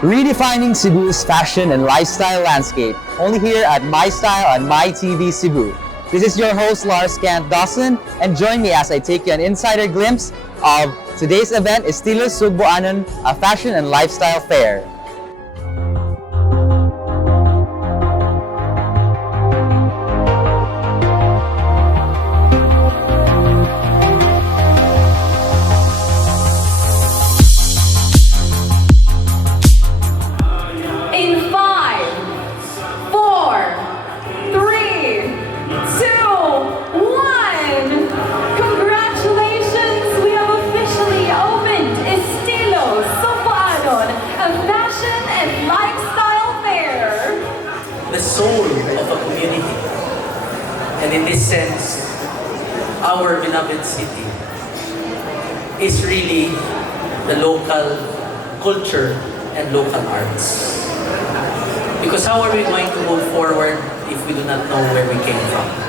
redefining Cebu's fashion and lifestyle landscape, only here at My Style on My TV Cebu. This is your host Larz Kent Dawson, and join me as I take you an insider glimpse of today's event, Estilo Sugbuanon, a fashion and lifestyle fair. And in this sense, our beloved city is really the local culture and local arts. Because how are we going to move forward if we do not know where we came from?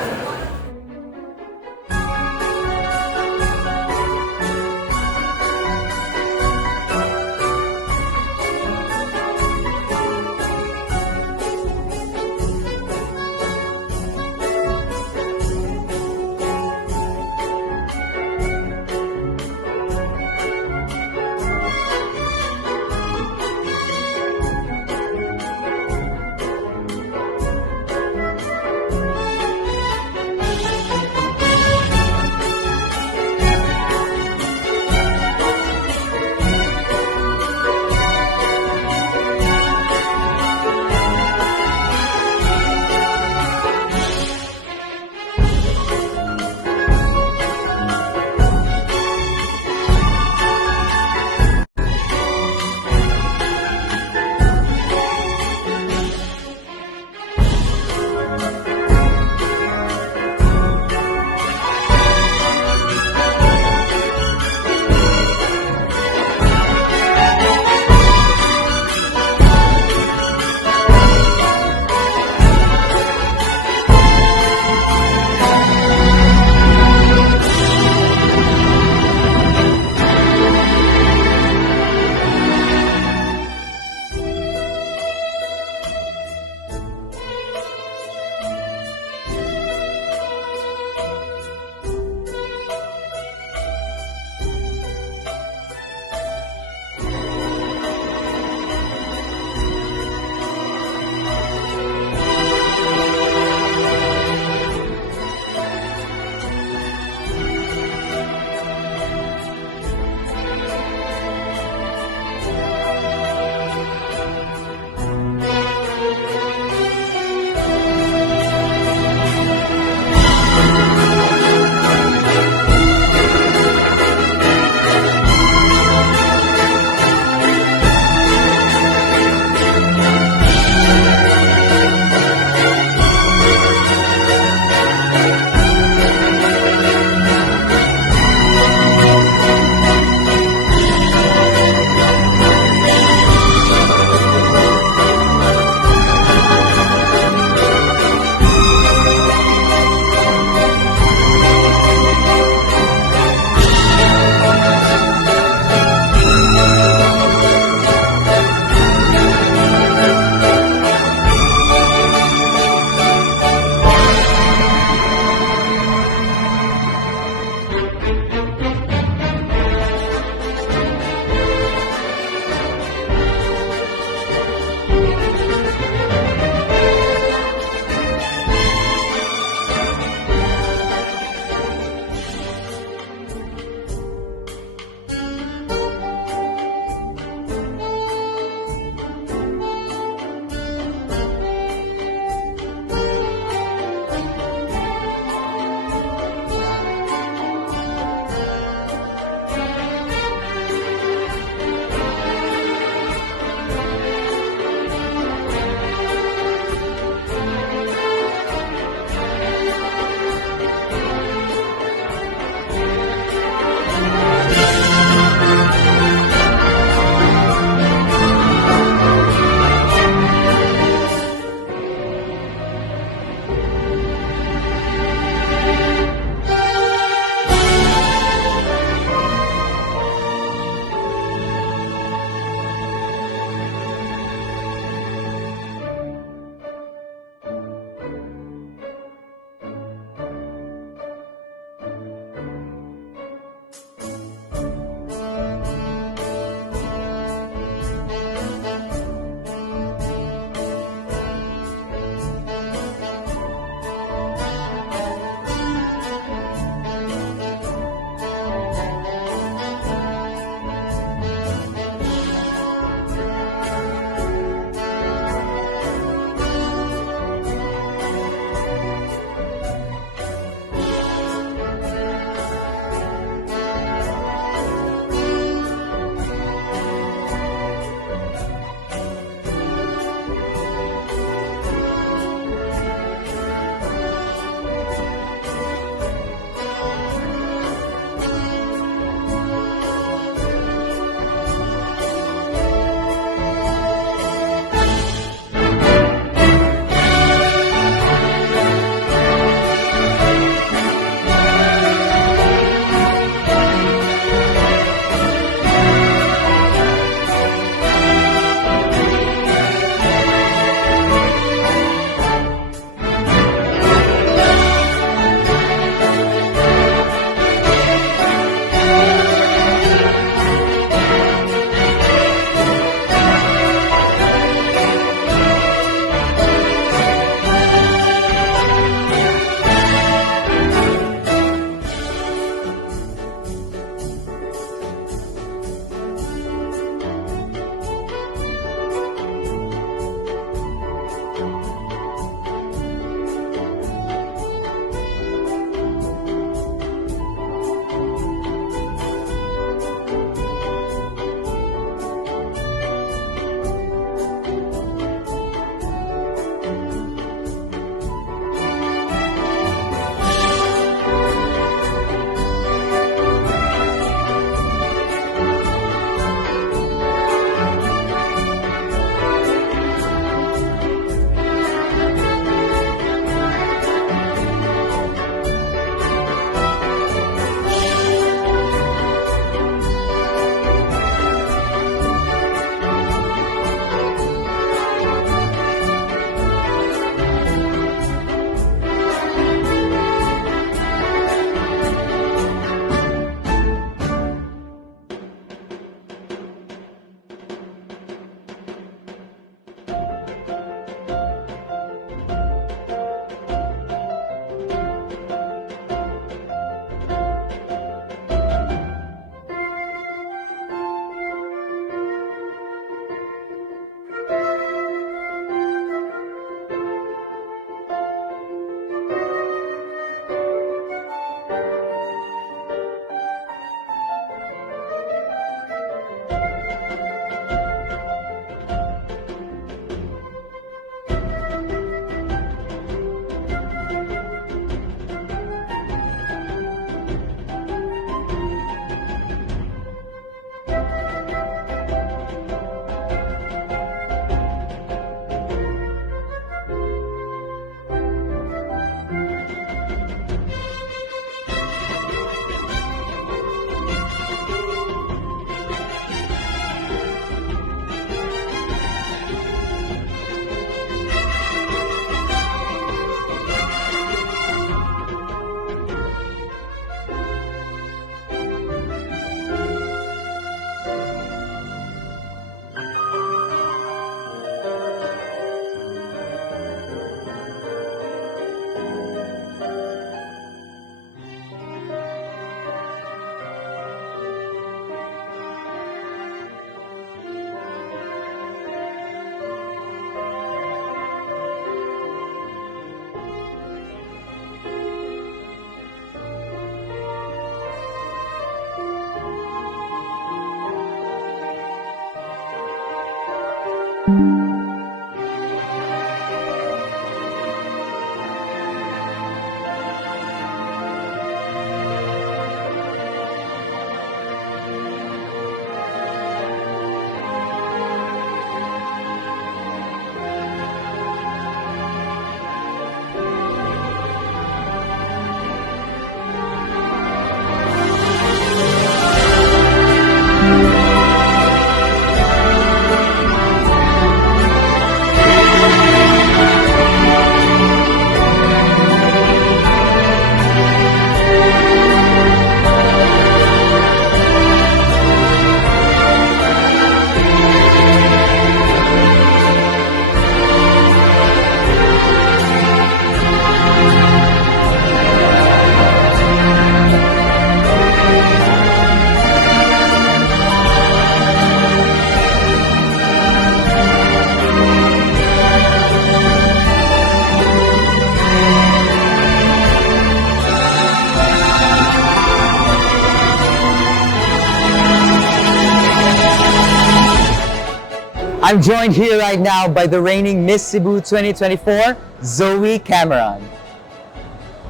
I'm joined here right now by the reigning Miss Cebu 2024, Zoe Cameron.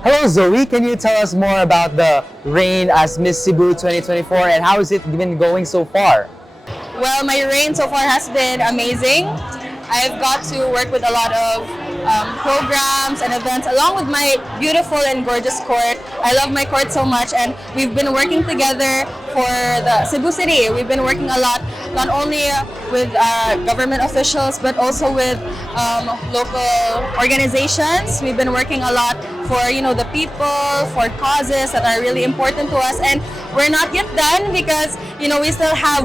Hello Zoe, can you tell us more about the reign as Miss Cebu 2024 and how has it been going so far? Well, my reign so far has been amazing. I've got to work with a lot of programs and events along with my beautiful and gorgeous court. I love my court so much, and we've been working together for the Cebu City. We've been working a lot, not only with government officials but also with local organizations. We've been working a lot for the people, for causes that are really important to us, and we're not yet done because we still have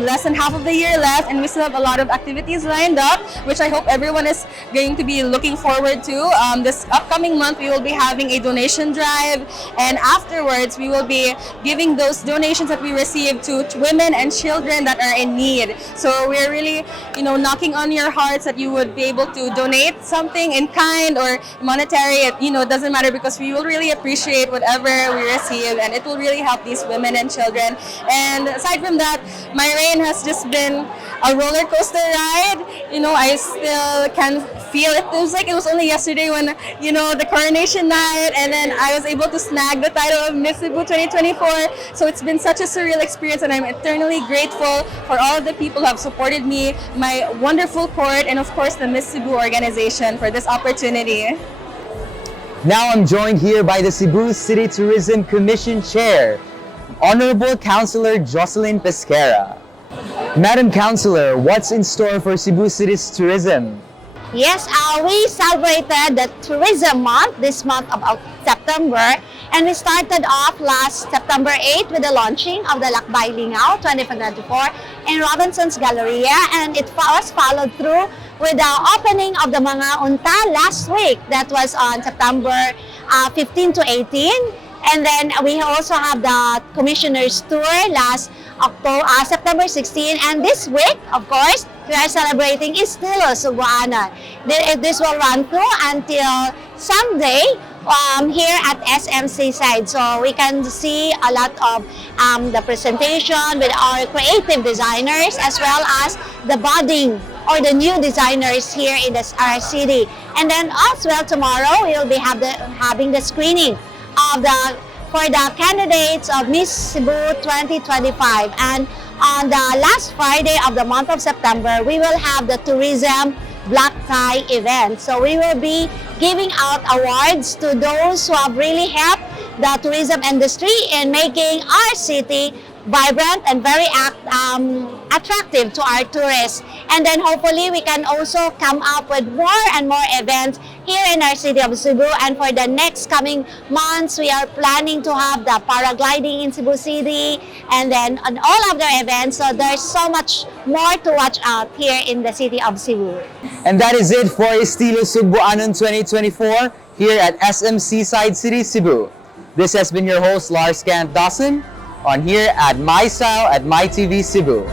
less than half of the year left, and we still have a lot of activities lined up, which I hope everyone is going to be looking forward to. This upcoming month we will be having a donation drive, and afterwards we will be giving those donations that we receive to women and children that are in need. So we're really knocking on your hearts that you would be able to donate something in kind or monetary. It doesn't matter, because we will really appreciate whatever we receive, and it will really help these women and children. And aside from that, my reign has just been a roller coaster ride. I still can feel it. It was like it was only yesterday when the coronation night, and then I was able to snag the title of Miss Cebu 2024. So it's been such a surreal experience, and I'm eternally grateful for all of the people who have supported me, my wonderful court, and of course the Miss Cebu organization for this opportunity. Now I'm joined here by the Cebu City Tourism Commission Chair, Honorable Councilor Jocelyn Pesquera. Madam Councilor, what's in store for Cebu City's tourism? Yes, we celebrated the Tourism Month this month of September, and we started off last September 8 with the launching of the Lakbay Lingaw 2024 in Robinson's Galleria, and it was followed through with the opening of the Mga Unta last week. That was on September 15 to 18. And then we also have the Commissioner's Tour last September 16. And this week, of course, we are celebrating Estilo Sugbuanon. This will run through until Sunday here at SM Seaside. So we can see a lot of the presentation with our creative designers, as well as the budding or the new designers here in our city. And then as well, tomorrow we will be having the screening for the candidates of Miss Cebu 2025. And on the last Friday of the month of September, we will have the tourism black tie event. So we will be giving out awards to those who have really helped the tourism industry in making our city vibrant and very attractive to our tourists. And then hopefully we can also come up with more and more events here in our city of Cebu. And for the next coming months, we are planning to have the paragliding in Cebu City, and then on all of the events. So there's so much more to watch out here in the city of Cebu. And that is it for Estilo Sugbuanon 2024 here at SM Seaside City Cebu. This has been your host, Larz Kent Dawson, on here at My Style at My TV Cebu.